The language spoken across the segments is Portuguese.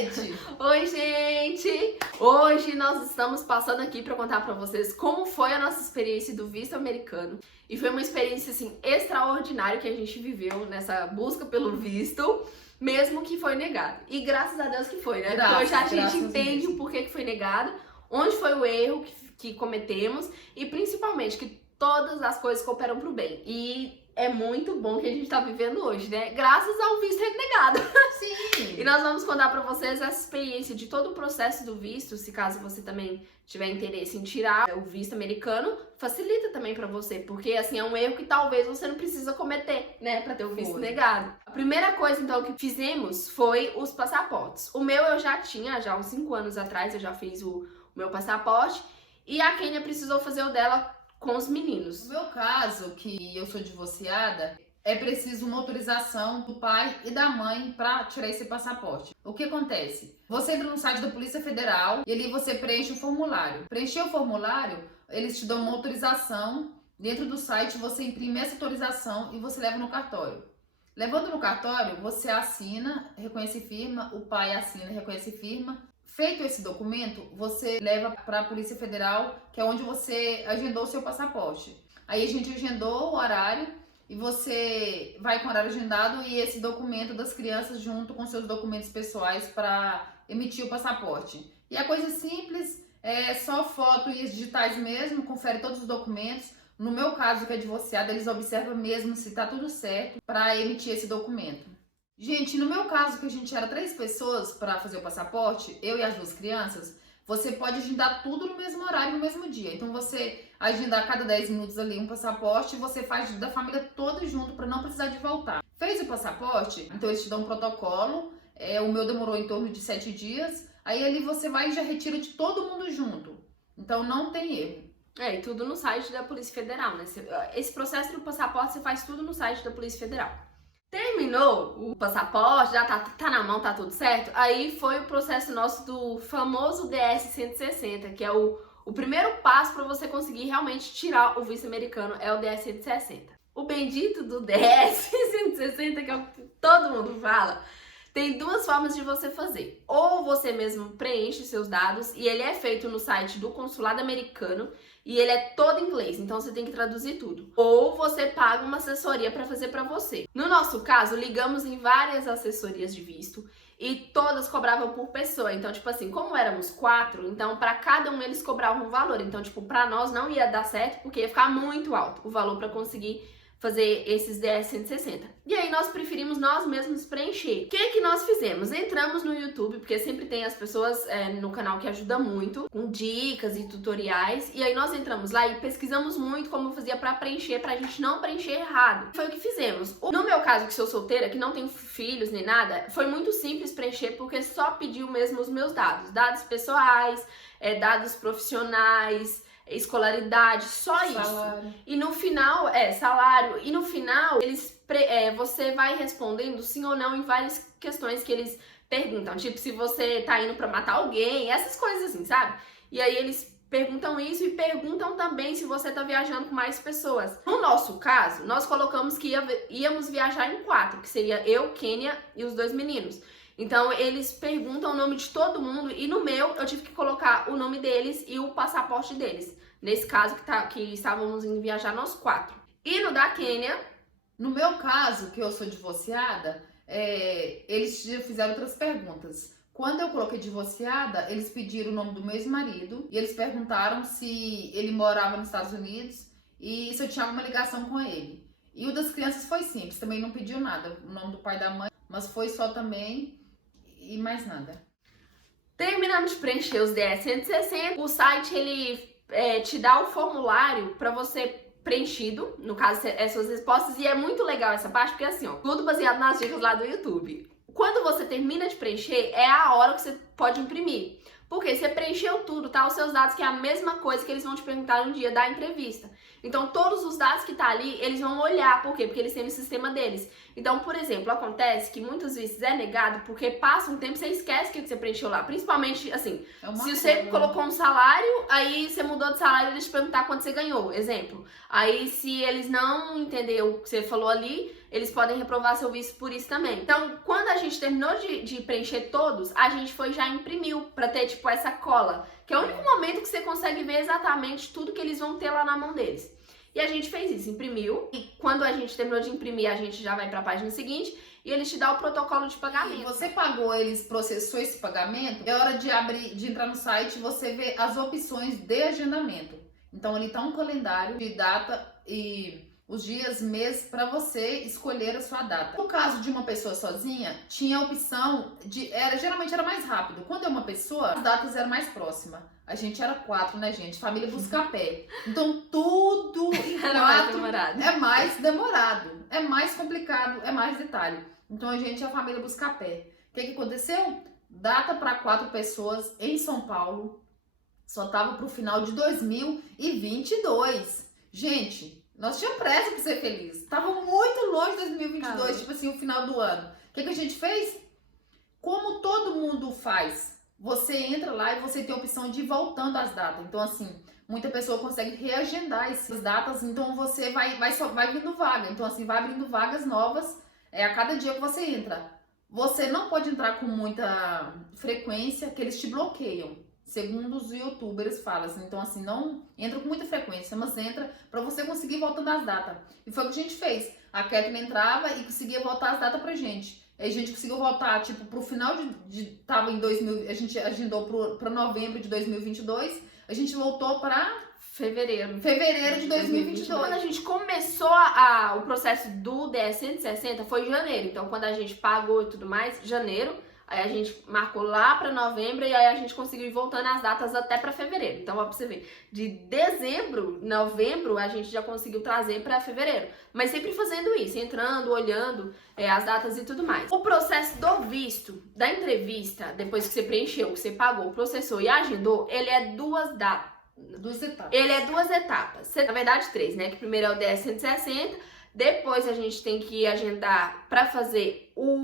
Rede! Oi, gente! Hoje nós estamos passando aqui para contar para vocês como foi a nossa experiência do visto americano. E foi uma experiência, assim, extraordinária que a gente viveu nessa busca pelo visto, mesmo que foi negado. E graças a Deus que foi, né? Porque hoje a gente entende o porquê que foi negado, onde foi o erro que cometemos e principalmente que todas as coisas cooperam pro bem. E é muito bom que a gente tá vivendo hoje, né? Graças ao visto renegado. Sim! E nós vamos contar pra vocês essa experiência de todo o processo do visto, se caso você também tiver interesse em tirar o visto americano, facilita também pra você, porque assim é um erro que talvez você não precisa cometer, né, pra ter o visto negado. A primeira coisa então que fizemos foi os passaportes. O meu eu já tinha, já uns 5 anos atrás eu já fiz o meu passaporte e a Kênia precisou fazer o dela com os meninos. No meu caso, que eu sou divorciada, é preciso uma autorização do pai e da mãe para tirar esse passaporte. O que acontece? Você entra no site da Polícia Federal e ali você preenche o formulário. Preencher o formulário, eles te dão uma autorização. Dentro do site você imprime essa autorização e você leva no cartório. Levando no cartório, você assina, reconhece e firma, o pai assina, reconhece e firma. Feito esse documento, você leva para a Polícia Federal, que é onde você agendou o seu passaporte. Aí a gente agendou o horário e você vai com o horário agendado e esse documento das crianças junto com seus documentos pessoais para emitir o passaporte. E a coisa simples, é só foto e as digitais mesmo, confere todos os documentos. No meu caso, que é divorciada, eles observam mesmo se está tudo certo para emitir esse documento. Gente, no meu caso, que a gente era 3 pessoas para fazer o passaporte, eu e as 2 crianças, você pode agendar tudo no mesmo horário, no mesmo dia. Então você agenda a cada 10 minutos ali um passaporte e você faz da família toda junto para não precisar de voltar. Fez o passaporte, então eles te dão um protocolo, o meu demorou em torno de 7 dias, aí ali você vai e já retira de todo mundo junto. Então não tem erro. E tudo no site da Polícia Federal, né? Esse processo do passaporte você faz tudo no site da Polícia Federal. Terminou o passaporte, já tá na mão, tá tudo certo. Aí foi o processo nosso do famoso DS-160, que é o primeiro passo para você conseguir realmente tirar o visto americano, é o DS-160. O bendito do DS-160, que é o que todo mundo fala, tem 2 formas de você fazer. Ou você mesmo preenche seus dados e ele é feito no site do consulado americano e ele é todo em inglês, então você tem que traduzir tudo. Ou você paga uma assessoria para fazer para você. No nosso caso, ligamos em várias assessorias de visto e todas cobravam por pessoa. Então, tipo assim, como éramos 4, então para cada um eles cobravam um valor. Então, tipo, para nós não ia dar certo porque ia ficar muito alto o valor para conseguir fazer esses DS-160. E aí nós preferimos nós mesmos preencher. O que nós fizemos? Entramos no YouTube, porque sempre tem as pessoas no canal que ajudam muito, com dicas e tutoriais. E aí nós entramos lá e pesquisamos muito como fazia pra preencher, pra gente não preencher errado. Foi o que fizemos. No meu caso, que sou solteira, que não tenho filhos nem nada, foi muito simples preencher, porque só pediu mesmo os meus dados. Dados pessoais, dados profissionais, escolaridade, só Salário. Isso. E no final, salário. E no final, você vai respondendo sim ou não em várias questões que eles perguntam. Tipo, se você tá indo pra matar alguém, essas coisas assim, sabe? E aí eles perguntam isso e perguntam também se você tá viajando com mais pessoas. No nosso caso, nós colocamos que íamos viajar em 4, que seria eu, Kênia e os 2 meninos. Então, eles perguntam o nome de todo mundo e no meu, eu tive que colocar o nome deles e o passaporte deles. Nesse caso, que estávamos indo viajar nós 4. E no da Kênia... No meu caso, que eu sou divorciada, eles já fizeram outras perguntas. Quando eu coloquei divorciada, eles pediram o nome do meu ex-marido e eles perguntaram se ele morava nos Estados Unidos e se eu tinha alguma ligação com ele. E o das crianças foi simples, também não pediu nada, o nome do pai e da mãe, mas foi só também e mais nada. Terminamos de preencher os DS-160, o site ele te dá o formulário para você preenchido, no caso suas respostas, e é muito legal essa parte, porque assim, ó, tudo baseado nas dicas lá do YouTube. Quando você termina de preencher, é a hora que você pode imprimir. Porque você preencheu tudo, tá? Os seus dados, que é a mesma coisa que eles vão te perguntar no dia da entrevista. Então, todos os dados que tá ali, eles vão olhar. Por quê? Porque eles têm no sistema deles. Então, por exemplo, acontece que muitos vistos é negado porque passa um tempo e você esquece o que você preencheu lá. Principalmente, assim, se você colocou um salário, aí você mudou de salário, eles te perguntar quanto você ganhou. Exemplo. Aí, se eles não entenderam o que você falou ali, eles podem reprovar seu visto por isso também. Então, quando a gente terminou de preencher todos, a gente foi já imprimiu pra ter, tipo, essa cola, que é o único momento que você consegue ver exatamente tudo que eles vão ter lá na mão deles. E a gente fez isso, imprimiu, e quando a gente terminou de imprimir, a gente já vai pra página seguinte, e eles te dão o protocolo de pagamento. E você pagou, eles processou esse pagamento, é hora de entrar no site e você ver as opções de agendamento. Então, ali tá um calendário de data e os dias, mês, para você escolher a sua data. No caso de uma pessoa sozinha, tinha a opção de... geralmente era mais rápido. Quando é uma pessoa, as datas eram mais próximas. A gente era 4, né, gente? Família Buscapé. Então, tudo em 4 é mais demorado. É mais complicado, é mais detalhe. Então, a gente é a família Buscapé. O que aconteceu? Data para 4 pessoas em São Paulo. Só tava pro final de 2022. Gente... Nós tínhamos pressa pra ser feliz. Tava muito longe de 2022, tipo assim, o final do ano. O que a gente fez? Como todo mundo faz, você entra lá e você tem a opção de ir voltando as datas. Então, assim, muita pessoa consegue reagendar essas datas, então você vai vindo vaga. Então, assim, vai abrindo vagas novas a cada dia que você entra. Você não pode entrar com muita frequência, que eles te bloqueiam. Segundo os youtubers falam, assim, então assim, não entra com muita frequência, mas entra pra você conseguir voltando as datas. E foi o que a gente fez. A Kathleen entrava e conseguia voltar as datas pra gente. Aí a gente conseguiu voltar, tipo, pro final tava em 2000, a gente agendou pra novembro de 2022, a gente voltou pra fevereiro de 2022. Quando a gente começou o processo do DS 160 foi em janeiro. Então, quando a gente pagou e tudo mais, janeiro. Aí a gente marcou lá pra novembro e aí a gente conseguiu ir voltando as datas até pra fevereiro. Então, ó, pra você ver, de dezembro, novembro, a gente já conseguiu trazer pra fevereiro. Mas sempre fazendo isso, entrando, olhando as datas e tudo mais. O processo do visto, da entrevista, depois que você preencheu, que você pagou, processou e agendou, ele é duas etapas. Ele é 2 etapas. Na verdade, 3, né? Que primeiro é o DS 160, depois a gente tem que agendar para fazer o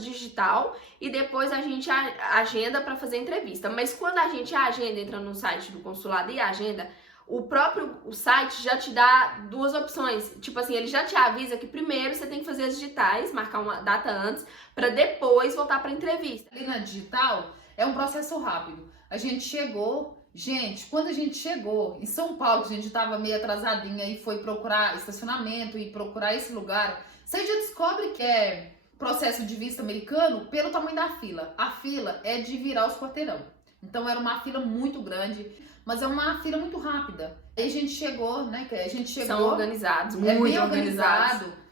digital e depois a gente agenda para fazer entrevista. Mas quando a gente agenda, entra no site do consulado e agenda, o site já te dá 2 opções. Tipo assim, ele já te avisa que primeiro você tem que fazer as digitais, marcar uma data antes, para depois voltar para entrevista. Ali na digital é um processo rápido. A gente chegou... Gente, quando a gente chegou em São Paulo, que a gente tava meio atrasadinha e foi procurar estacionamento e procurar esse lugar, você já descobre que é processo de visto americano pelo tamanho da fila. A fila é de virar os quarteirão. Então era uma fila muito grande, mas é uma fila muito rápida. Aí a gente chegou, né? São organizados, muito bem organizado.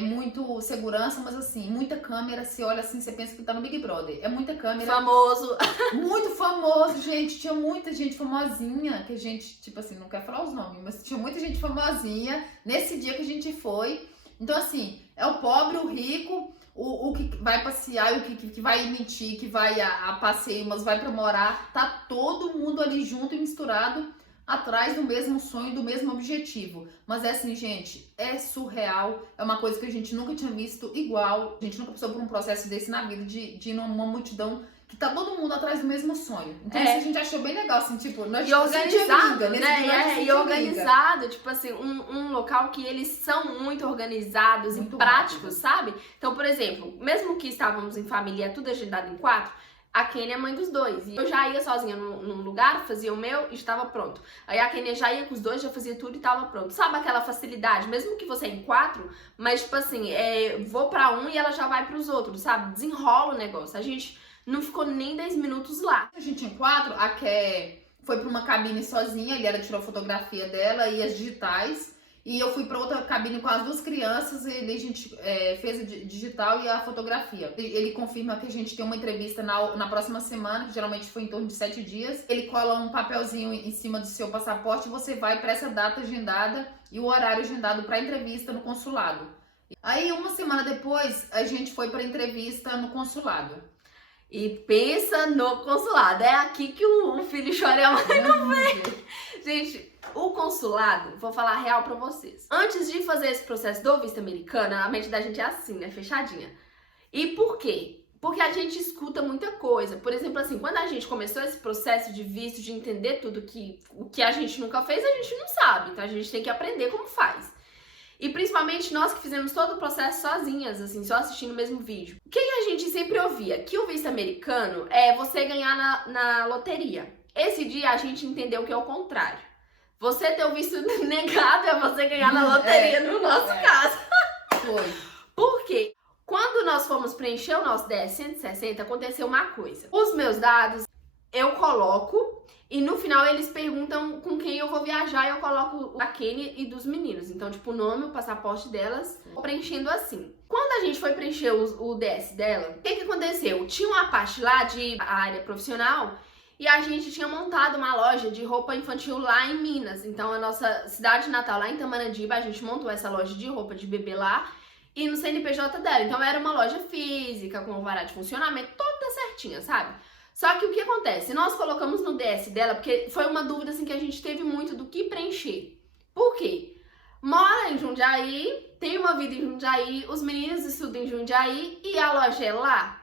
Muito segurança, mas assim, muita câmera, você olha assim, você pensa que tá no Big Brother. É muita câmera. Famoso. Muito famoso, gente. Tinha muita gente famosinha, que a gente, tipo assim, não quer falar os nomes, mas tinha muita gente famosinha nesse dia que a gente foi. Então, assim, é o pobre, o rico, o que vai passear, o que vai mentir, que vai a passeio, mas vai pra morar. Tá todo mundo ali junto e misturado, atrás do mesmo sonho, do mesmo objetivo. Mas é assim, gente, é surreal, é uma coisa que a gente nunca tinha visto igual, a gente nunca passou por um processo desse na vida, de ir numa multidão que tá todo mundo atrás do mesmo sonho. Então isso a gente achou bem legal, assim, tipo... E organizado, né? E organizado, tipo assim, um local que eles são muito organizados muito e práticos, sabe? Então, por exemplo, mesmo que estávamos em família, é tudo agendado em 4... A Kênia é mãe dos 2. E eu já ia sozinha num lugar, fazia o meu e estava pronto. Aí a Kênia já ia com os 2, já fazia tudo e estava pronto. Sabe aquela facilidade? Mesmo que você é em 4, mas tipo assim, vou pra um e ela já vai pros outros, sabe? Desenrola o negócio. A gente não ficou nem 10 minutos lá. A gente em 4, a Ké foi pra uma cabine sozinha, e ela tirou a fotografia dela e as digitais. E eu fui para outra cabine com as 2 crianças e a gente fez a digital e a fotografia. Ele confirma que a gente tem uma entrevista na próxima semana, que geralmente foi em torno de 7 dias. Ele cola um papelzinho em cima do seu passaporte e você vai para essa data agendada e o horário agendado para entrevista no consulado. Aí, uma semana depois, a gente foi para entrevista no consulado. E pensa no consulado. É aqui que o filho chora e a mãe não vê. Gente, o consulado, vou falar a real pra vocês. Antes de fazer esse processo do visto americano, a mente da gente é assim, né? Fechadinha. E por quê? Porque a gente escuta muita coisa. Por exemplo, assim, quando a gente começou esse processo de visto, de entender tudo o que a gente nunca fez, a gente não sabe. Então a gente tem que aprender como faz. E principalmente nós que fizemos todo o processo sozinhas, assim, só assistindo o mesmo vídeo. O que a gente sempre ouvia? Que o visto americano é você ganhar na loteria. Esse dia a gente entendeu que é o contrário. Você ter o visto negado é você ganhar na loteria, no nosso caso. Foi. Por quê? Quando nós fomos preencher o nosso DS-160, aconteceu uma coisa. Os meus dados eu coloco e no final eles perguntam com quem eu vou viajar e eu coloco da Kenny e dos meninos. Então, tipo, o nome, o passaporte delas, preenchendo assim. Quando a gente foi preencher o DS dela, o que aconteceu? Tinha uma parte lá de área profissional e a gente tinha montado uma loja de roupa infantil lá em Minas. Então, a nossa cidade natal, lá em Tamarandiba, a gente montou essa loja de roupa de bebê lá e no CNPJ dela. Então, era uma loja física, com alvará de funcionamento, toda certinha, sabe? Só que o que acontece? Nós colocamos no DS dela, porque foi uma dúvida assim, que a gente teve muito do que preencher. Por quê? Mora em Jundiaí, tem uma vida em Jundiaí, os meninos estudam em Jundiaí e a loja é lá.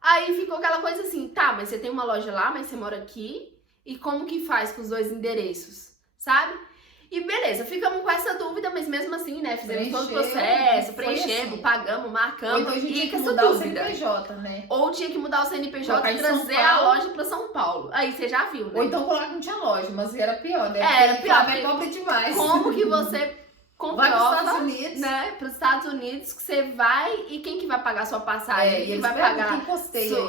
Aí ficou aquela coisa assim, tá, mas você tem uma loja lá, mas você mora aqui, e como que faz com os dois endereços, sabe? E beleza, ficamos com essa dúvida, mas mesmo assim, né, fizemos todo o processo, preenchemos, assim, pagamos, marcamos, então a gente e tinha que essa mudar dúvida. O CNPJ, né? Ou tinha que mudar o CNPJ e trazer a loja pra São Paulo. Aí você já viu, né? Ou então colocar que não tinha loja, mas era pior, né? Era pior. É pobre demais. Como que você comprova, vai pros Estados Unidos, né? Pros Estados Unidos, que você vai e quem que vai pagar sua passagem? Quem vai pagar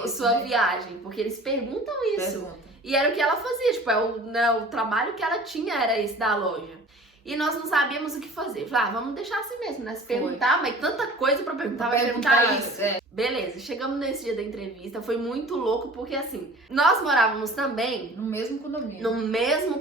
sua viagem? Porque eles perguntam isso. E era o que ela fazia, tipo, o trabalho que ela tinha era esse da loja. E nós não sabíamos o que fazer. Falei, vamos deixar assim mesmo, né? Se perguntar, mas tanta coisa pra perguntar, vai perguntar isso. Beleza, chegamos nesse dia da entrevista, foi muito louco, porque assim, nós morávamos também no mesmo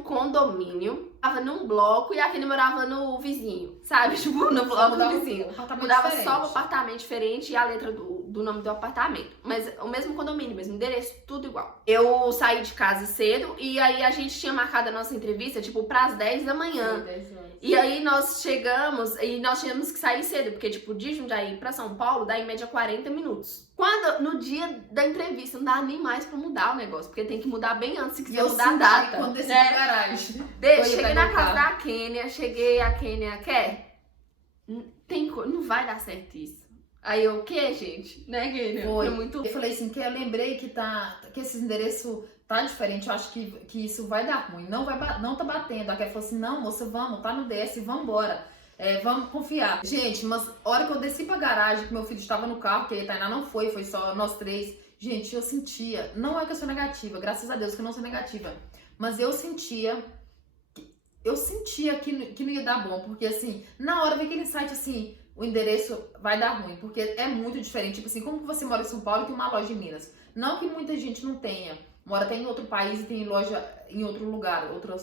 condomínio. Tava num bloco e aquele morava no vizinho, sabe? Tipo, no bloco do vizinho. Mudava só o apartamento diferente e a letra do nome do apartamento. Mas o mesmo condomínio, mesmo endereço, tudo igual. Eu saí de casa cedo e aí a gente tinha marcado a nossa entrevista, tipo, pras 10 da manhã. 10 horas. E aí nós chegamos e nós tínhamos que sair cedo, porque, tipo, de Jundiaí pra São Paulo dá em média 40 minutos. No dia da entrevista, não dá nem mais pra mudar o negócio, porque tem que mudar bem antes, se quiser mudar a data. Quando desci pra garagem. Cheguei na casa da Kênia, a Kênia quer? Não vai dar certo isso. Aí eu, o que, gente? Né, Kênia? Foi muito... Eu falei assim, que eu lembrei que esse endereço tá diferente, eu acho que isso vai dar ruim, não tá batendo. A Kênia falou assim, não, moça, vamos, tá no DS, vamos embora. Vamos confiar. Gente, mas a hora que eu desci pra garagem, que meu filho estava no carro, que a Tainá não foi só nós três. Gente, eu sentia, não é que eu sou negativa, graças a Deus que eu não sou negativa, mas eu sentia que não ia dar bom, porque assim, na hora veio aquele insight assim, o endereço vai dar ruim, porque é muito diferente. Tipo assim, como que você mora em São Paulo e tem uma loja em Minas? Não que muita gente não tenha, mora até em outro país e tem loja em outro lugar, outro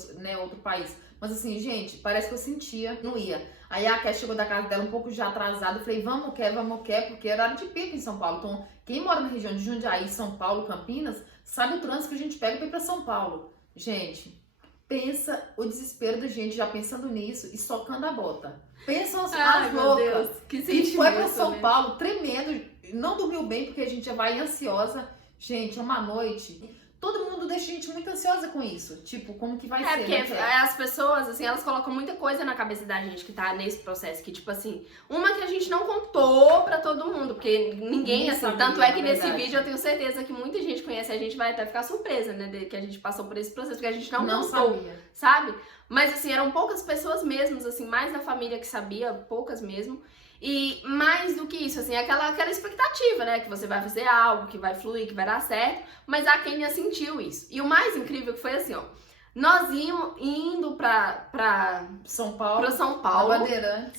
país. Mas assim, gente, parece que eu sentia, não ia. Aí a Ké chegou da casa dela um pouco já atrasada. Eu falei, vamos, Ké, porque era horário de pico em São Paulo. Então, quem mora na região de Jundiaí, São Paulo, Campinas, sabe o trânsito que a gente pega pra ir pra São Paulo. Gente, pensa o desespero da gente já pensando nisso e socando a bota. Pensa as loucas que foi pra São Paulo, tremendo, não dormiu bem porque a gente já vai ansiosa. Gente, é uma noite... Todo mundo deixa a gente muito ansiosa com isso. Tipo, como que vai ser? Porque as pessoas, assim, elas colocam muita coisa na cabeça da gente que tá nesse processo. Que, tipo assim, uma que a gente não contou pra todo mundo. Porque ninguém assim, sabia, tanto é que nesse vídeo eu tenho certeza que muita gente conhece a gente, vai até ficar surpresa, né? Que a gente passou por esse processo, porque a gente não contou, sabe? Mas, assim, eram poucas pessoas mesmo, assim, mais da família que sabia, poucas mesmo. E mais do que isso, assim, aquela expectativa, né? Que você vai fazer algo, que vai fluir, que vai dar certo. Mas a Kênia sentiu isso. E o mais incrível que foi assim, ó. Nós indo pra São Paulo.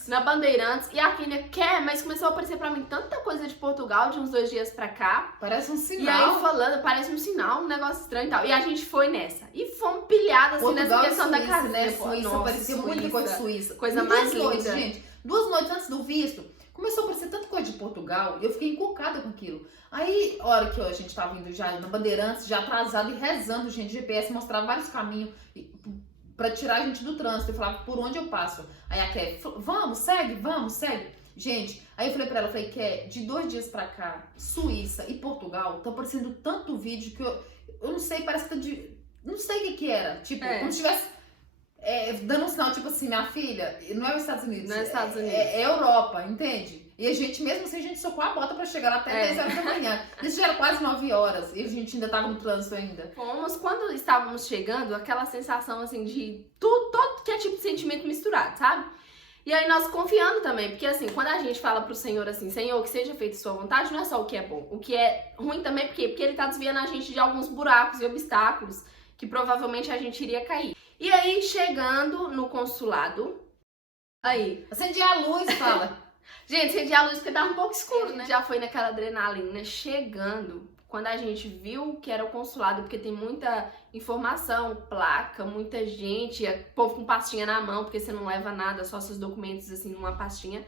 Na Bandeirantes. E a Kênia quer, mas começou a aparecer pra mim tanta coisa de Portugal de uns 2 dias pra cá. Parece um sinal. E aí falando, parece um sinal, um negócio estranho e tal. E a gente foi nessa. E fomos pilhadas assim nessa questão da casa, né? Suíça, parecia muita coisa de Suíça. Coisa mais linda. Gente. 2 noites antes do visto, começou a aparecer tanta coisa de Portugal e eu fiquei encucada com aquilo. Aí, a hora que a gente tava indo já na Bandeirantes, já atrasado e rezando, gente, o GPS mostrava vários caminhos pra tirar a gente do trânsito. Eu falava, por onde eu passo? Aí a Ké falou, vamos, segue. Gente, aí eu falei pra ela, Ké, de 2 dias pra cá, Suíça e Portugal, tá aparecendo tanto vídeo que eu não sei, parece que tá de... Não sei o que era. Tipo, como se tivesse... dando um sinal, tipo assim, minha filha, não é os Estados Unidos. Não é os Estados Unidos. É Europa, entende? E a gente, mesmo assim, a gente socou a bota pra chegar lá até 10 horas da manhã. Isso já era quase 9 horas e a gente ainda tava no trânsito ainda. Fomos, quando estávamos chegando, aquela sensação assim de todo que é tipo de sentimento misturado, sabe? E aí nós confiando também, porque assim, quando a gente fala pro Senhor assim, Senhor, que seja feita sua vontade, não é só o que é bom, o que é ruim também, por quê? Porque ele tá desviando a gente de alguns buracos e obstáculos que provavelmente a gente iria cair. E aí, chegando no consulado, aí... Acendi a luz, fala. Gente, acendi a luz porque tava um pouco escuro, né? Já foi naquela adrenalina, chegando... Quando a gente viu que era o consulado, porque tem muita informação, placa, muita gente, povo com pastinha na mão, porque você não leva nada, só seus documentos assim numa pastinha.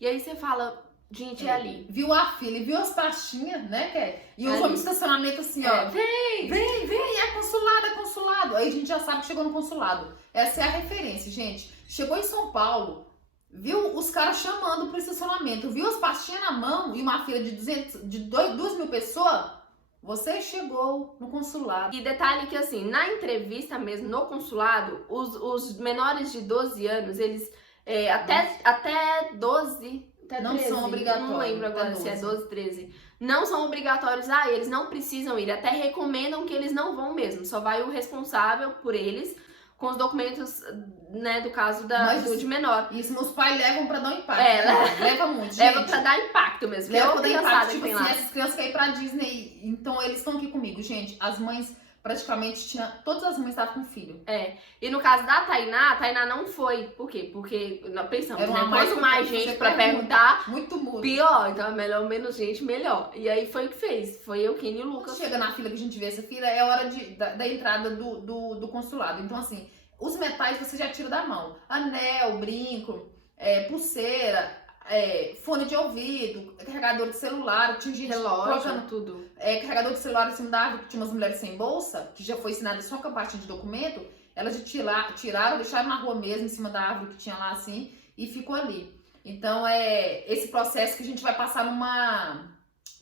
E aí você fala, gente, é ali. Viu a fila, viu as pastinhas, né, Ké? E os homens estacionamento assim, ó. Vem! É consulado, é consulado. Aí a gente já sabe que chegou no consulado. Essa é a referência, gente. Chegou em São Paulo, viu os caras chamando pro estacionamento, viu as pastinhas na mão e uma fila de 2.000 pessoas. Você chegou no consulado. E detalhe que assim, na entrevista mesmo, no consulado, os menores de 12 anos, eles até 12, até não 13, são obrigatórios. não lembro agora se é 12, 13. Não são obrigatórios a eles, não precisam ir. Até recomendam que eles não vão mesmo. Só vai o responsável por eles com os documentos, né, do caso de menor. Isso, meus pais levam pra dar um impacto. Leva muito, gente. Leva pra dar impacto mesmo. Leva pra dar impacto, tipo assim, lá. Essas crianças querem ir pra Disney, então eles estão aqui comigo, gente. As mães, praticamente, todas as mães estavam com filho. E no caso da Tainá, a Tainá não foi. Por quê? Porque, nós pensamos, era né, quanto mais gente pra perguntar, muito mudo. Pior. Então é melhor, menos gente, melhor. E aí foi o que fez. Foi eu, Kenny e o Lucas. Quando chega na fila que a gente vê essa fila, é hora da entrada do consulado. Então, assim, os metais você já tira da mão. Anel, brinco, pulseira, fone de ouvido, carregador de celular, tinha gente relógio, tudo. Carregador de celular em cima da árvore, que tinha umas mulheres sem bolsa, que já foi ensinada só com a parte de documento, elas já tiraram, deixaram na rua mesmo, em cima da árvore que tinha lá assim, e ficou ali. Então esse processo que a gente vai passar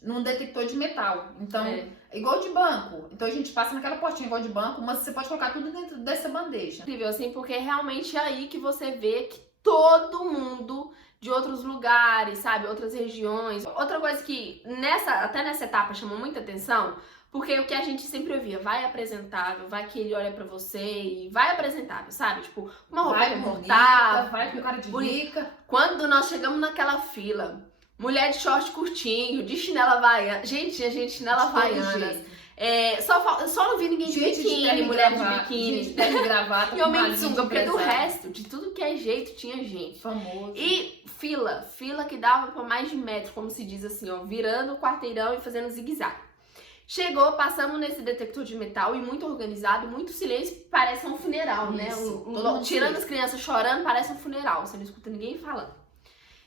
num detector de metal. Então, igual de banco. Então a gente passa naquela portinha igual de banco, mas você pode colocar tudo dentro dessa bandeja. Incrível, assim, porque é realmente aí que você vê que todo mundo de outros lugares, sabe, outras regiões. Outra coisa que até nessa etapa chamou muita atenção, porque o que a gente sempre ouvia, vai apresentável, vai que ele olha pra você e vai apresentável, sabe? Tipo, uma roupa confortável, vai com cara de rica. Quando nós chegamos naquela fila, mulher de short curtinho, de chinela havaiana. Gente, tinha gente de chinela havaiana. Só não vi ninguém de biquíni, mulher de biquíni. Gente, de gravata. E homem de sunga, porque do resto, de tudo que é jeito, tinha gente. Famoso. E fila que dava pra mais de metro, como se diz assim, ó, virando o quarteirão e fazendo zigue-zague. Chegou, passamos nesse detector de metal e muito organizado, muito silêncio, parece um funeral, né? Tirando as crianças chorando, parece um funeral, você não escuta ninguém falando.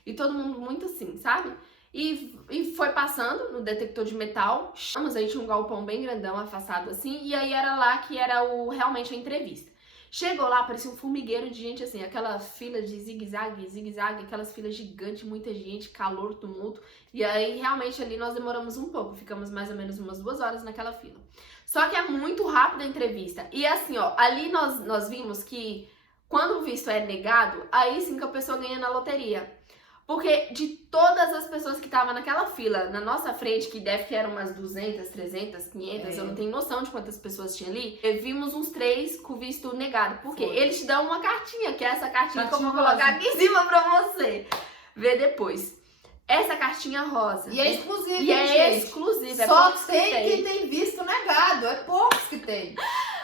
E todo mundo muito assim, sabe? E foi passando no detector de metal, aí tinha um galpão bem grandão, afastado assim, e aí era lá que era realmente a entrevista. Chegou lá, parecia um formigueiro de gente assim, aquela fila de zigue-zague, aquelas filas gigantes, muita gente, calor, tumulto. E aí realmente ali nós demoramos um pouco, ficamos mais ou menos umas 2 horas naquela fila. Só que é muito rápida a entrevista. E assim, ó, ali nós vimos que quando o visto é negado, aí sim que a pessoa ganha na loteria. Porque de todas as pessoas que estavam naquela fila na nossa frente, que deve que eram umas 200, 300, 500, eu não tenho noção de quantas pessoas tinha ali, vimos uns 3 com visto negado. Por quê? Eles te dão uma cartinha, que é essa cartinha que eu vou colocar aqui em cima pra você ver depois. Essa cartinha rosa. E é exclusiva, E é exclusiva. Só tem quem tem visto negado, é poucos que tem.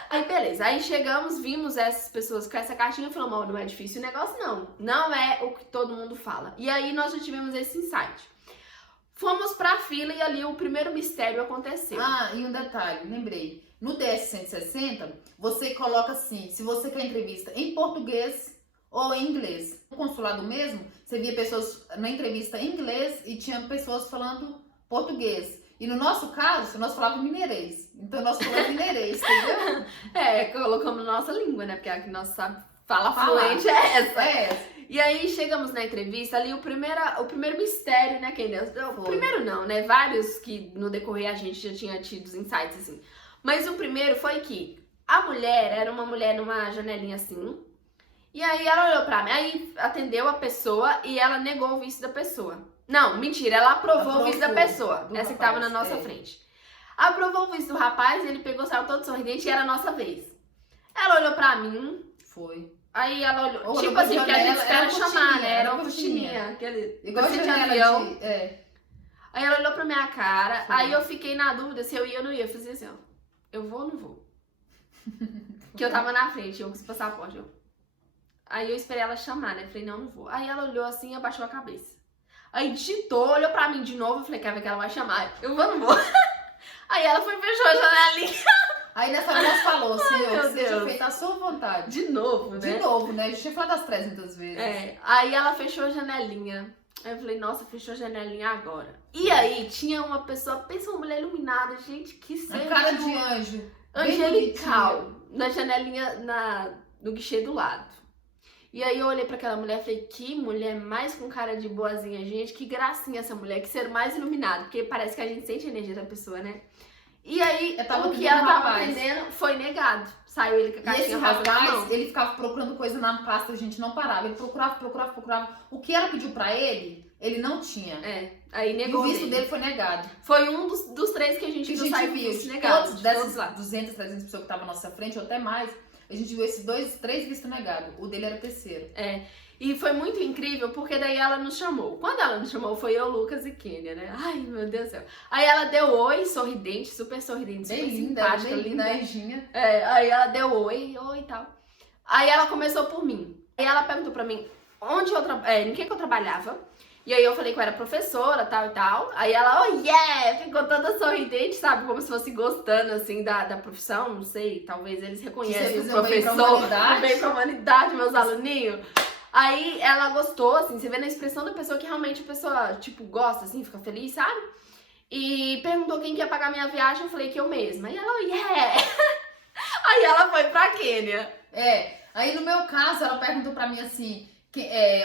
Aí beleza, aí chegamos, vimos essas pessoas com essa cartinha e falamos, não é difícil o negócio não, não é o que todo mundo fala. E aí nós já tivemos esse insight. Fomos pra fila e ali o primeiro mistério aconteceu. Ah, e um detalhe, lembrei, no DS-160 você coloca assim, se você quer entrevista em português ou em inglês. No consulado mesmo, você via pessoas na entrevista em inglês e tinha pessoas falando português. E no nosso caso, nós falávamos mineirês. Então nós falamos mineirês, entendeu? Colocamos nossa língua, né? Porque a que nós sabe fala fluente é essa. E aí chegamos na entrevista, ali o primeiro mistério, né, Kenny? O primeiro não, né? Vários que no decorrer a gente já tinha tido os insights, assim. Mas o primeiro foi que a mulher era uma mulher numa janelinha assim, E aí ela olhou pra mim, aí atendeu a pessoa e ela negou o visto da pessoa. Não, mentira, ela aprovou o visto da pessoa, essa que tava na nossa frente. Aprovou o visto do rapaz, ele pegou, saiu todo sorridente e era a nossa vez. Ela olhou pra mim. Foi. Aí ela olhou, Ou tipo assim, que a gente espera era chamar, né? Era uma uma coxinha. Aquele igual de janela avião. É. Aí ela olhou pra minha cara, Foi. aí eu fiquei na dúvida se eu ia ou não ia. Eu falei assim, ó, eu vou ou não vou? Que eu tava na frente, eu com esse passaporte. Aí eu esperei ela chamar, né? Falei, não vou. Aí ela olhou assim e abaixou a cabeça. Aí digitou, olhou pra mim de novo, eu falei, quer ver que ela vai chamar? Eu vou ou não vou? Aí ela foi e fechou a janelinha. Aí nessa hora ela falou, Senhor, meu que seja Deus. feita a sua vontade. De novo, né? De novo, né? A gente tinha falado das 300 vezes. É, aí ela fechou a janelinha. Aí eu falei, nossa, fechou a janelinha agora. E aí tinha uma pessoa, pensa uma mulher iluminada, gente, que A ser cara de anjo. angelical, na janelinha, no guichê do lado. E aí eu olhei pra aquela mulher e falei, que mulher mais com cara de boazinha, gente, que gracinha essa mulher, que ser mais iluminado, porque parece que a gente sente a energia da pessoa, né? E aí, o que ela tava aprendendo foi negado. Saiu ele com a caixinha rosa na mão. Ele ficava procurando coisa na pasta, a gente não parava. Ele procurava. O que ela pediu pra ele não tinha. É, aí E negou o visto dele foi negado. Foi um dos 3 que a gente viu sair viu. vistos negados. Todos dessas 200, 300 pessoas que estavam à nossa frente, ou até mais, a gente viu esses 3 vistos negados. O dele era terceiro. É. E foi muito incrível, porque daí ela nos chamou. Quando ela nos chamou, foi eu, Lucas e Kênia, né? Ai, meu Deus do céu. Aí ela deu oi, sorridente, super sorridente, super simpática, linda. É, aí ela deu oi e tal. Aí ela começou por mim. Aí ela perguntou pra mim em que eu trabalhava. E aí eu falei que eu era professora, tal e tal. Aí ela, oh yeah, ficou toda sorridente, sabe? Como se fosse gostando, assim, da profissão, não sei. Talvez eles reconhecem o professor, bem pra humanidade, meus aluninhos. Aí ela gostou, assim, você vê na expressão da pessoa que realmente a pessoa, tipo, gosta, assim, fica feliz, sabe? E perguntou quem que ia pagar minha viagem, eu falei que eu mesma. Aí ela, oh yeah! Aí ela foi pra Quênia. É, aí no meu caso, ela perguntou pra mim, assim,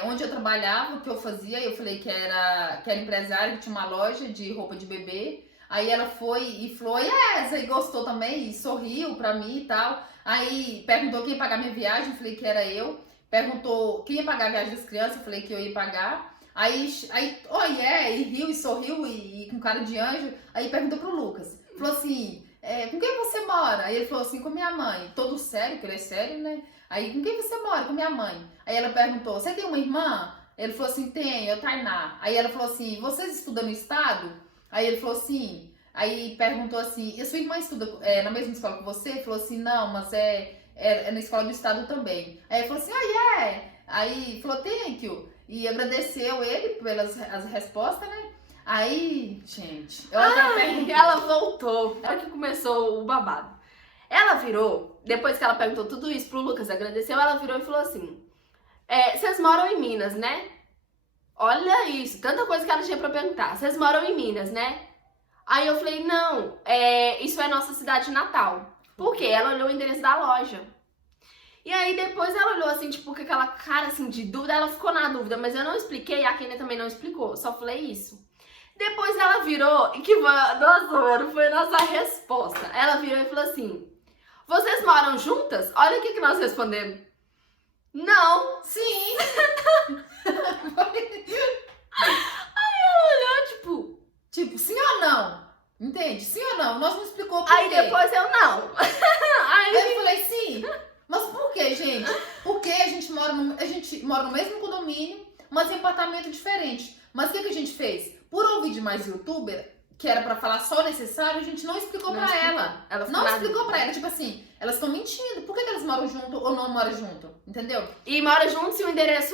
onde eu trabalhava, o que eu fazia. Eu falei que era empresária, que tinha uma loja de roupa de bebê. Aí ela foi e falou, yes, aí gostou também, e sorriu pra mim e tal. Aí perguntou quem ia pagar minha viagem, eu falei que era eu. Perguntou quem ia pagar a viagem das crianças, eu falei que eu ia pagar. Aí oh yeah, e riu e sorriu e com cara de anjo. Aí perguntou pro Lucas, falou assim, com quem você mora? Aí ele falou assim, com minha mãe. Todo sério, porque ele é sério, né? Aí, com quem você mora? Com minha mãe. Aí ela perguntou, você tem uma irmã? Ele falou assim, tenho, Tainá. Aí ela falou assim, vocês estudam no estado? Aí ele falou assim, aí perguntou assim, e a sua irmã estuda na mesma escola que você? Ele falou assim, não, mas é na escola do estado também. Aí ele falou assim, yeah. Aí falou, thank you. E agradeceu ele pelas as respostas, né? Aí, gente, ela voltou. Olha que começou o babado. Ela virou, depois que ela perguntou tudo isso pro Lucas, agradeceu, ela virou e falou assim, vocês moram em Minas, né? Olha isso, tanta coisa que ela tinha pra perguntar. Vocês moram em Minas, né? Aí eu falei, não, isso é nossa cidade natal. Por quê? Ela olhou o endereço da loja. E aí depois ela olhou assim, tipo, com aquela cara assim de dúvida, ela ficou na dúvida, mas eu não expliquei, a Kênia também não explicou, só falei isso. Depois ela virou, e que nossa, mano, foi a nossa resposta. Ela virou e falou assim, vocês moram juntas? Olha o que nós respondemos. Não. Sim. Aí ela olhou, tipo, sim ou não? Entende? Sim ou não? Nós não explicou por quê. Aí depois eu não. Aí eu falei sim. Mas por quê, gente? Porque a gente mora no mesmo condomínio, mas em apartamento diferente. Mas o que a gente fez? Por ouvir de mais youtuber, que era pra falar só o necessário, a gente não explicou pra ela. Não explicou pra ela. Tipo assim, elas estão mentindo. Por que elas moram junto ou não moram junto? Entendeu? E moram juntos e o endereço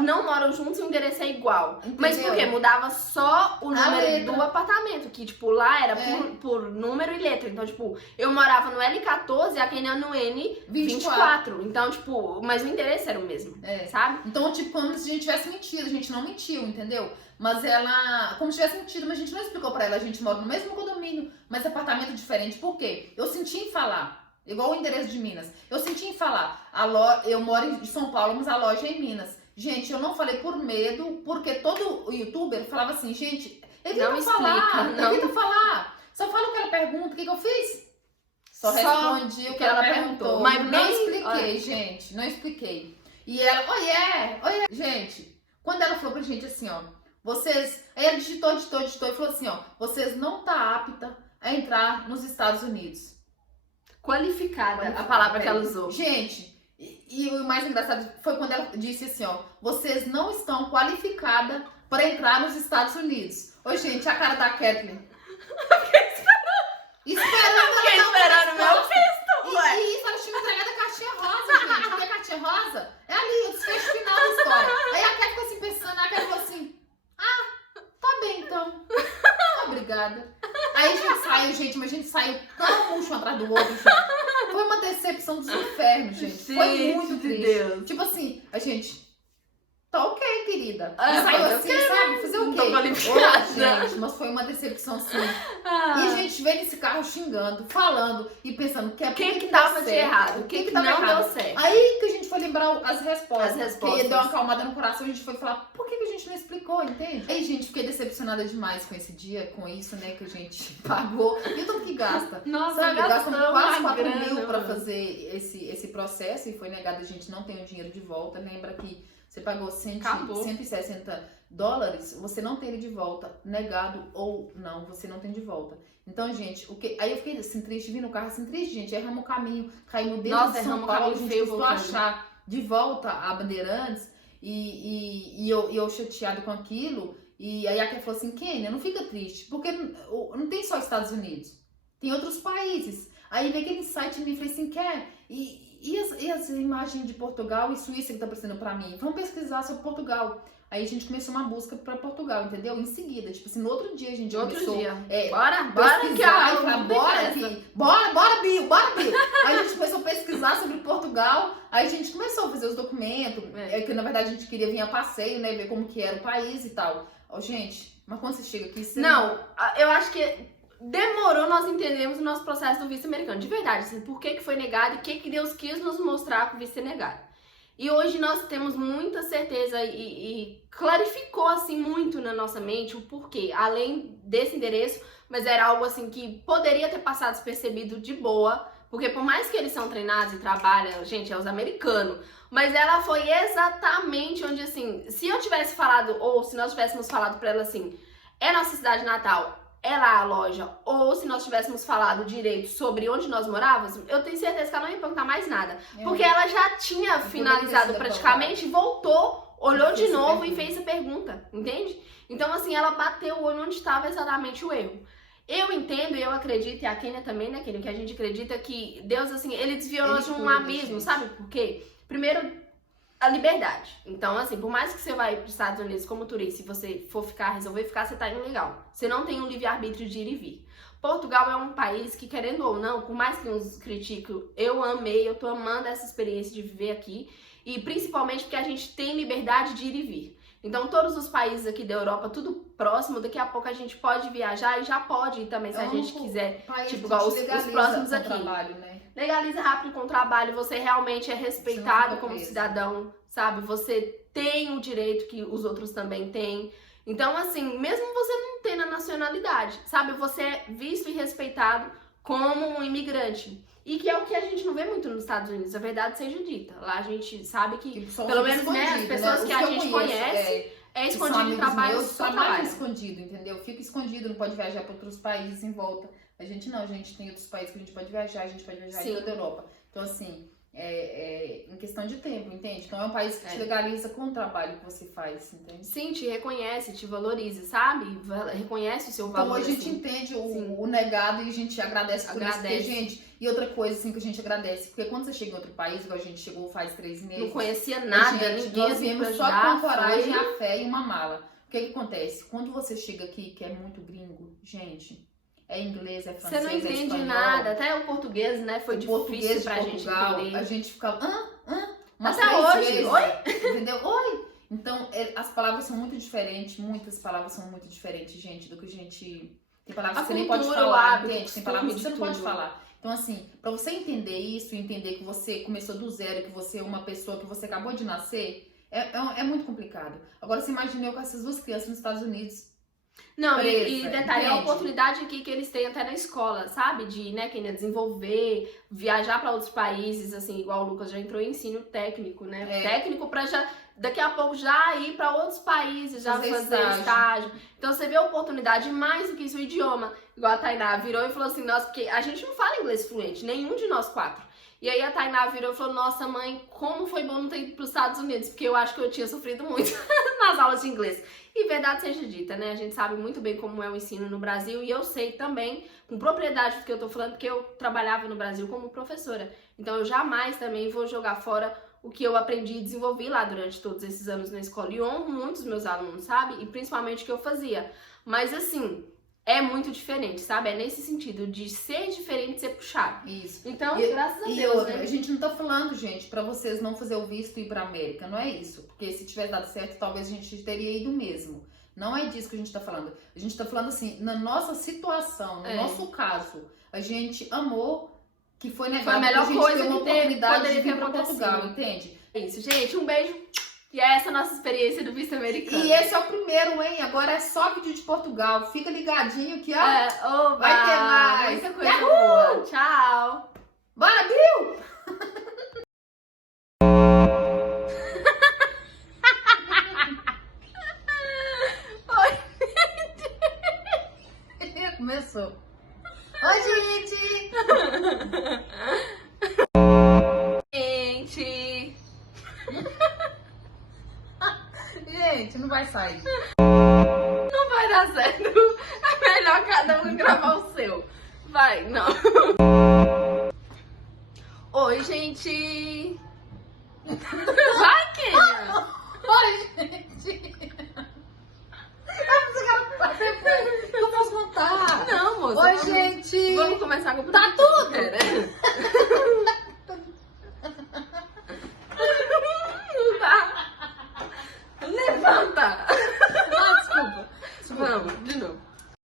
não moram juntos e o endereço é igual. Entendeu? Mas por quê? Mudava só o número do apartamento. Que, tipo, lá era por número e letra. Então, tipo, eu morava no L14 e a Kênia no N24. Então, tipo, mas o endereço era o mesmo. Sabe? Então, tipo, como se a gente tivesse mentido. A gente não mentiu, entendeu? Mas ela, como se tivesse mentido, mas a gente não explicou pra ela. A gente mora no mesmo condomínio, mas apartamento diferente. Por quê? Eu senti em falar. Igual o endereço de Minas. Eu senti em falar, eu moro em São Paulo, mas a loja é em Minas. Gente, eu não falei por medo, porque todo youtuber falava assim, gente, evita falar. Só fala o que ela pergunta, o que eu fiz? Só respondi o que ela perguntou. Mas não bem... expliquei, gente. Não expliquei. E ela, oiê. Gente, quando ela falou pra gente assim, ó, vocês... Aí ela digitou e falou assim, ó, vocês não tá apta a entrar nos Estados Unidos. Qualificada, a palavra que ela usou. Gente, e o mais engraçado foi quando ela disse assim, ó, vocês não estão qualificadas para entrar nos Estados Unidos. Ô, gente, a cara da Kathleen. Esperando meu visto, ué. E isso, ela tinha entregado a caixinha rosa, gente. Porque a caixinha rosa é ali, o desfecho final da história. Aí a Kathleen ficou assim pensando, a Kathleen falou assim, tá bem então. Obrigada. Aí a gente saiu, gente, mas a gente saiu tão um atrás do outro, gente. Foi uma decepção dos infernos, gente. Foi muito triste. Deus. Tipo assim, a gente... Tá ok, querida. É, saiu assim, sabe? Fazer o não quê? tô qualificada. Gente, mas foi uma decepção, sim. E a gente veio nesse carro xingando, falando e pensando O que tava de errado? O que tava não errado? deu certo? Aí que a gente foi lembrar as respostas. As respostas. Porque deu uma acalmada no coração, a gente foi falar, por que a gente não explicou, entende? Aí, gente, fiquei decepcionada demais com esse dia, com isso, né, que a gente pagou. E o tanto que gasta. Nossa, Sabe, gastamos quase 4 mil pra mano. fazer esse processo e foi negado, a gente não tem o dinheiro de volta. Lembra que você pagou Acabou. $160, você não tem ele de volta, negado ou não, você não tem de volta. Então, gente, aí eu fiquei assim triste, vim no carro assim triste, gente, erramos o caminho, caímos dentro Nossa, de São erramos o Paulo, a caminho gente feio custou voltando. achar de volta a Bandeirantes e eu chateado com aquilo. E aí a Ké falou assim, Kênia, não fica triste, porque não tem só Estados Unidos, tem outros países. Aí veio aquele site e me falei assim, Ké, e as imagens de Portugal e Suíça que tá aparecendo pra mim? Vamos pesquisar sobre Portugal. Aí a gente começou uma busca pra Portugal, entendeu? Em seguida, tipo assim, no outro dia a gente começou... Bora que pesquisar, bora, Bill. Aí a gente começou a pesquisar sobre Portugal, aí a gente começou a fazer os documentos, que na verdade a gente queria vir a passeio, né, ver como que era o país e tal. Ó, gente, mas quando você chega aqui... Você Não, eu acho que demorou nós entendermos o nosso processo do visto americano. De verdade, assim, por que foi negado e o que Deus quis nos mostrar com o visto ser negado. E hoje nós temos muita certeza e clarificou assim muito na nossa mente o porquê, além desse endereço, mas era algo assim que poderia ter passado despercebido de boa, porque por mais que eles são treinados e trabalham, gente, é os americanos, mas ela foi exatamente onde assim, se eu tivesse falado, ou se nós tivéssemos falado pra ela assim, é nossa cidade natal, é lá a loja, ou se nós tivéssemos falado direito sobre onde nós morávamos, eu tenho certeza que ela não ia perguntar mais nada. Porque ela já tinha finalizado praticamente, voltou, olhou de novo e fez a pergunta, entende? Então, assim, ela bateu o olho onde estava exatamente o erro. Eu entendo e eu acredito, e a Kênia também, né, Kênia, que a gente acredita que Deus, assim, ele desviou nós de um abismo, sabe por quê? Primeiro, a liberdade. Então, assim, por mais que você vai para os Estados Unidos como turista, se você for resolver ficar, você tá indo legal. Você não tem um livre-arbítrio de ir e vir. Portugal é um país que, querendo ou não, por mais que uns critiquem, eu amei, eu tô amando essa experiência de viver aqui. E principalmente porque a gente tem liberdade de ir e vir. Então, todos os países aqui da Europa, tudo próximo, daqui a pouco a gente pode viajar e já pode ir também, se a gente quiser. Tipo, igual os próximos aqui. Trabalho, né? Legaliza rápido com o trabalho, você realmente é respeitado como cidadão, sabe? Você tem o direito que os outros também têm. Então, assim, mesmo você não tendo a nacionalidade, sabe? Você é visto e respeitado como um imigrante. E que é o que a gente não vê muito nos Estados Unidos, a verdade seja dita. Lá a gente sabe que pelo menos, né, as pessoas, né, que a gente conhece é escondido de trabalho, só trabalho. Escondido, entendeu? Fica escondido, não pode viajar para outros países em volta. A gente não, a gente tem outros países que a gente pode viajar em toda a Europa. Então, assim, em questão de tempo, entende? Então é um país que te legaliza com o trabalho que você faz, entende? Sim, te reconhece, te valoriza, sabe? Reconhece o seu valor. Então a gente entende o negado e a gente agradece por isso. Porque, gente, e outra coisa assim que a gente agradece, porque quando você chega em outro país, igual a gente chegou faz 3 meses. Não conhecia nada, ninguém. Nós viemos só com a coragem, a fé e uma mala. O que acontece? Quando você chega aqui, que é muito gringo, gente, é inglês, é francês, você não entende espanhol, nada, até o português, né? Foi difícil pra gente entender. A gente ficava, até hoje, vezes, oi? Entendeu? Oi! Então, as palavras são muito diferentes, muitas palavras são muito diferentes, gente, do que a gente... Tem palavras que você nem pode falar, entende? Tem palavras que você não pode falar. Então, assim, pra você entender isso, entender que você começou do zero, que você é uma pessoa, que você acabou de nascer, é muito complicado. Agora, você imagina eu com essas 2 crianças nos Estados Unidos. Não, presa, e detalhe, a entende? oportunidade aqui que eles têm até na escola, sabe? De, né, quem desenvolver, viajar para outros países, assim, igual o Lucas já entrou em ensino técnico, né? É. Técnico para já, daqui a pouco, já ir para outros países, já Fazer fazer estágio. Então você vê a oportunidade, mais do que isso, o idioma. Igual a Tainá virou e falou assim, nossa, porque a gente não fala inglês fluente, nenhum de nós quatro. E aí a Tainá virou e falou, nossa mãe, como foi bom não ter ido para os Estados Unidos, porque eu acho que eu tinha sofrido muito nas aulas de inglês. E verdade seja dita, né? A gente sabe muito bem como é o ensino no Brasil e eu sei também, com propriedade do que eu tô falando, porque eu trabalhava no Brasil como professora. Então eu jamais também vou jogar fora o que eu aprendi e desenvolvi lá durante todos esses anos na escola. E honro muito os meus alunos, sabe? E principalmente o que eu fazia. Mas assim, é muito diferente, sabe? É nesse sentido de ser diferente, ser puxado. Isso. Então, E, graças a e Deus, outra, né? a gente não tá falando, gente, pra vocês não fazer o visto e ir pra América, não é isso. Porque se tiver dado certo, talvez a gente teria ido mesmo. Não é disso que a gente tá falando. A gente tá falando assim, na nossa situação, no nosso caso, a gente amou que foi negado. Foi a melhor a gente coisa ter uma que oportunidade poderia de vir ter pra acontecido. Portugal, entende? É isso, gente. Um beijo. E é essa a nossa experiência do visto americano. E esse é o primeiro, hein? Agora é só vídeo de Portugal. Fica ligadinho que, ó, Oba, vai ter mais. muita coisa boa. Tchau. Bora, Bill! Começou. Oi, gente! Gente. Gente, não vai sair. Não vai dar certo. É melhor cada um gravar o seu. Vai, não. Oi, gente. Vai, Kênia. Oi, gente! Eu posso contar. Não, moça. Oi, gente! Vamos começar com o Tá tudo! Pera.